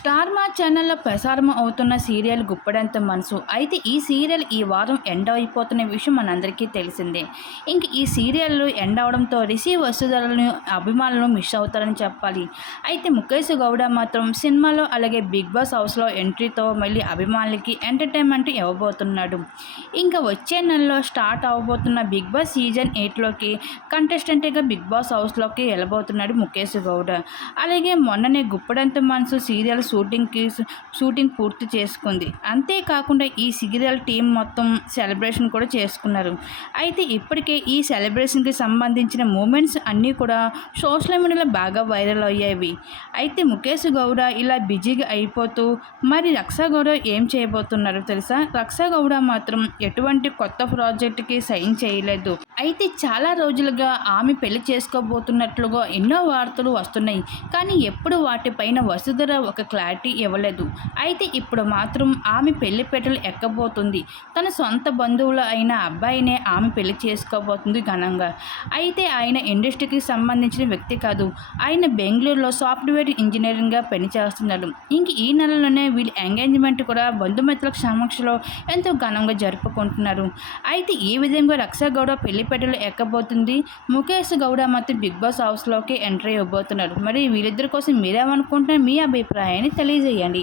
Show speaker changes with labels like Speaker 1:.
Speaker 1: Star మా ఛానల్లో ప్రసారం అవుతున్న సీరియల్ గుప్పడంత మనసు. అయితే ఈ సీరియల్ ఈ వారం ఎండ్ అయిపోతున్న విషయం మనందరికీ తెలిసిందే. ఇంక ఈ సీరియల్ ఎండ్ అవడంతో రిషి వసుధరలను అభిమానులు మిస్ అవుతారని చెప్పాలి. అయితే ముఖేష్ గౌడ మాత్రం సినిమాలో అలాగే బిగ్ బాస్ హౌస్లో ఎంట్రీతో మళ్ళీ అభిమానులకి ఎంటర్టైన్మెంట్ ఇవ్వబోతున్నాడు. ఇంకా వచ్చే నెలలో స్టార్ట్ అవ్వబోతున్న బిగ్ బాస్ సీజన్ ఎయిట్లోకి కంటెస్టెంట్గా బిగ్ బాస్ హౌస్లోకి వెళ్ళబోతున్నాడు ముఖేష్ గౌడ. అలాగే మొన్ననే గుప్పడంత మనసు సీరియల్ షూటింగ్కి షూటింగ్ పూర్తి చేసుకుంది. అంతేకాకుండా ఈ సిగిరల్ టీం మొత్తం సెలబ్రేషన్ కూడా చేసుకున్నారు. అయితే ఇప్పటికే ఈ సెలబ్రేషన్కి సంబంధించిన మూమెంట్స్ అన్నీ కూడా సోషల్ మీడియాలో బాగా వైరల్ అయ్యేవి అయితే ముఖేష్ గౌడ ఇలా బిజీగా అయిపోతూ మరి రక్షా గౌడ ఏం చేయబోతున్నారు తెలుసా? రక్షా గౌడ మాత్రం ఎటువంటి కొత్త ప్రాజెక్ట్కి సైన్ చేయలేదు. అయితే చాలా రోజులుగా ఆమె పెళ్ళి చేసుకోబోతున్నట్లుగా ఎన్నో వార్తలు వస్తున్నాయి. కానీ ఎప్పుడు వాటిపైన వసుధర ఒక క్లారిటీ ఇవ్వలేదు. అయితే ఇప్పుడు మాత్రం ఆమె పెళ్ళి పెట్టలు ఎక్కబోతుంది. తన సొంత బంధువులు అయిన అబ్బాయినే ఆమె పెళ్ళి చేసుకోబోతుంది ఘనంగా. అయితే ఆయన ఇండస్ట్రీకి సంబంధించిన వ్యక్తి కాదు. ఆయన బెంగళూరులో సాఫ్ట్వేర్ ఇంజనీరింగ్గా పనిచేస్తున్నాడు. ఇంక ఈ నెలలోనే వీళ్ళ ఎంగేజ్మెంట్ కూడా బంధుమిత్రుల సమక్షంలో ఎంతో ఘనంగా జరుపుకుంటున్నారు. అయితే ఈ విధంగా రక్షాగౌడ పెళ్ళి పెట్టెలు ఎక్కబోతుంది? ముఖేష్ గౌడ మాత్రం బిగ్ బాస్ హౌస్లోకి ఎంట్రీ ఇవ్వబోతున్నారు. మరి వీళ్ళిద్దరి కోసం మీరేమనుకుంటున్నారు? మీ అభిప్రాయాన్ని తెలియజేయండి.